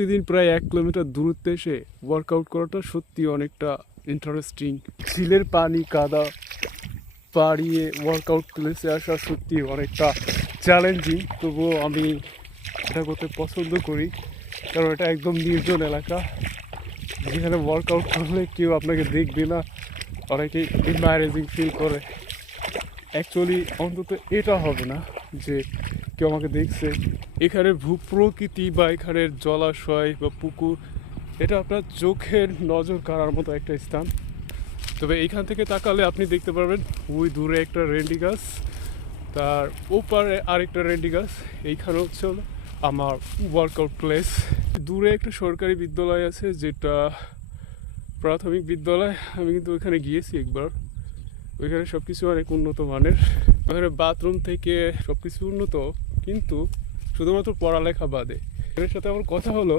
প্রতিদিন প্রায় 1 কিলোমিটার দূরত্বে এসে ওয়ার্কআউট করাটা সত্যি অনেকটা ইন্টারেস্টিং। ঝিলের পানি কাদা পাড়িয়ে ওয়ার্কআউট প্লেসে আসা সত্যি অনেকটা চ্যালেঞ্জিং, তবুও আমি এটা করতে পছন্দ করি, কারণ এটা একদম নির্জন এলাকা যেখানে ওয়ার্কআউট করলে কেউ আপনাকে দেখবে না, অনেকেই এম্বারেজিং ফিল করে। অ্যাকচুয়ালি অন্তত এটা হবে না যে কেউ আমাকে দেখছে। এখানের ভূপ্রকৃতি বা এখানের জলাশয় বা পুকুর, এটা আপনার চোখের নজর কাড়ার মতো একটা স্থান। তবে এইখান থেকে তাকালে আপনি দেখতে পারবেন ওই দূরে একটা রেন্ডি গাছ, তার ওপারে আরেকটা রেন্ডি গাছ। এইখানে হচ্ছে হলো আমার ওয়ার্কআউট প্লেস। দূরে একটা সরকারি বিদ্যালয় আছে, যেটা প্রাথমিক বিদ্যালয়। আমি কিন্তু ওইখানে গিয়েছি একবার। ওইখানে সব কিছু অনেক উন্নত মানের, ওখানে বাথরুম থেকে সব কিছু উন্নত, কিন্তু শুধুমাত্র পড়ালেখা বাদে। এর সাথে আমার কথা হলো